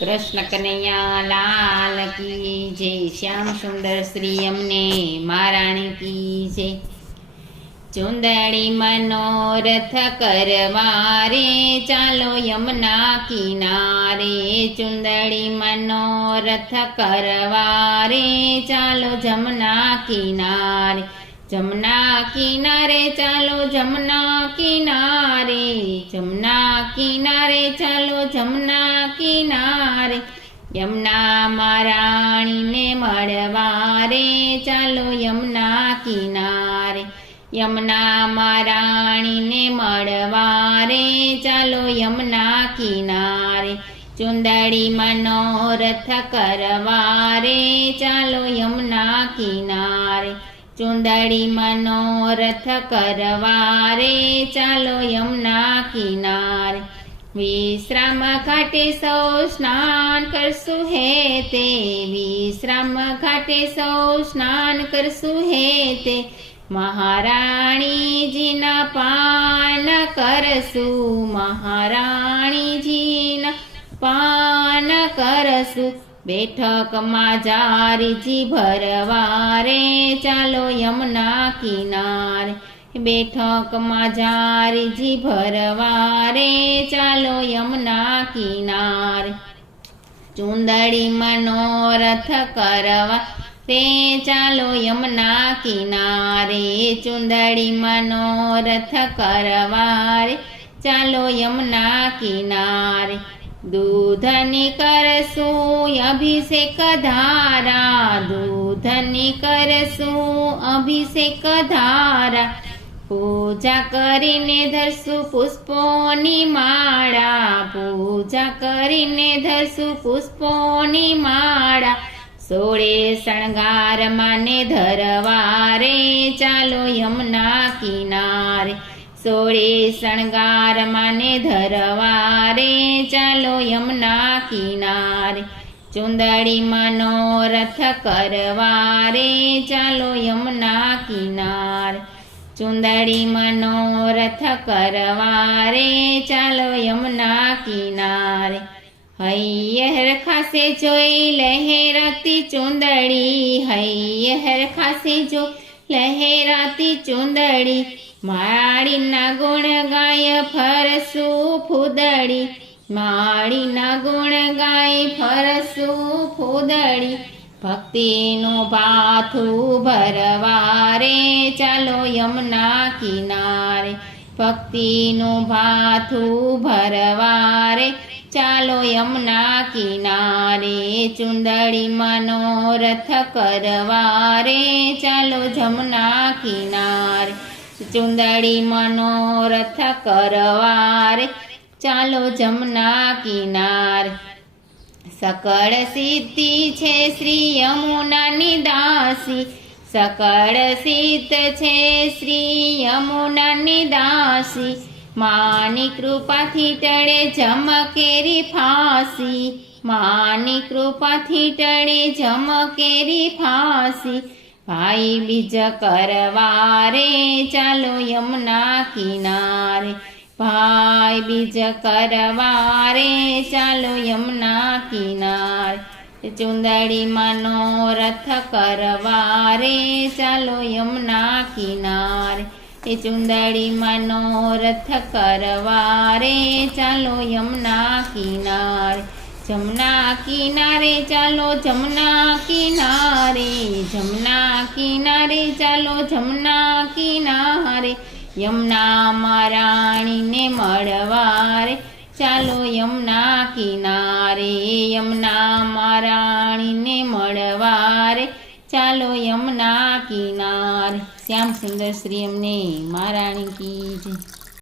कृष्ण कन्हैया लाल की जय। श्याम सुंदर श्री अमने महाराणी की जय। चुंदड़ी मनोरथ करवारे चालो यमुना किनारे। चुंदड़ी मनोरथ करवारे चालो जमुना किनारे। जमुना किनारे चालो जमुना किनारे। जमुना किनारे चालो जमुना किनारे। यमुना महाराणी ने मळवारे चालो यमुना किनारे। यमुना महाराणी ने मळवारे चालो यमुना किनारे। चुंदड़ी मनोरथ करवारे चालो यमुना किनारे। चुंदड़ी मनोरथ करवारे चालो यमुना किनारे। विश्राम घाटे सौ स्नान करसु हेते। विश्राम घाटे सौ स्नान करसु हेते। महाराणी जीना पान करसु। महाराणी जीना पान करसु। बैठक माजारीजी भरवारे चालो यमुना किनारे। बैठक माजारीजी भरवारे चालो यमुना किनारे। चुंदड़ी मनोरथ करवा रे चालो यमुना किनारे। चुंदड़ी मनोरथ करवारे चालो यमुना किनारे। दूधनी करसु अभिषेक धारा। दूधनी करसु अभिषेक धारा। पूजा करीने धरसु पुष्पोनी माळा। पूजा करीने धरसु पुष्पोनी माळा। सोळे शणगार माने धरवारे चालो यमुना किनारे। सोळे शणगार माने धरवारे चालो यमुना किनारे। चुंदड़ी मनोरथ करवारे चालो यमुना किनारे। चुंदड़ी मनोरथ करवारे चालो यमुना किनारे। हय्यर खासे जोई लहराती चुंदड़ी। हय्यर खासे जो लहराती चुंदड़ी। माळीना गुण गाय फरसु फूदड़ी। माळीना गुण गाय फरसु फूदड़ी। भक्तिनो भाथू भरवारे चालो यमुना किनारे। भक्तिनो भाथू भरवारे चालो यमुना किनारे। चुंदड़ी मनोरथ करवारे चालो जमुना किनारे। चुंदड़ी मनोरथ करवारे चालो जमुना किनारे। सकळ सिद्धि छे श्री यमुनानी दासी। सकळ सिद्ध छे श्री यमुनानी दासी। मानी कृपाथी टळे झमकेरी फांसी। मानी कृपाथी टळे झमकेरी फांसी। भाई बीज करवारे चालो यमुना किनारे। भाई बीज करवारे चालो यमुना किनारे। चुंदड़ी मनोरथ करवारे चालो यमुना किनारे। चुंदड़ी मनोरथ करवारे चालो यमुना किनारे। जमुना किनारे चालो जमुना किनारे। जमुना किनारे चालो जमुना किनारे। यमुना महाराणी ने मळवारे चालो यमुना किनारे। यमुना महाराणी ने मळवारे चालो यमुना किनारे। श्याम सुंदर श्री अमने महाराणी की जय।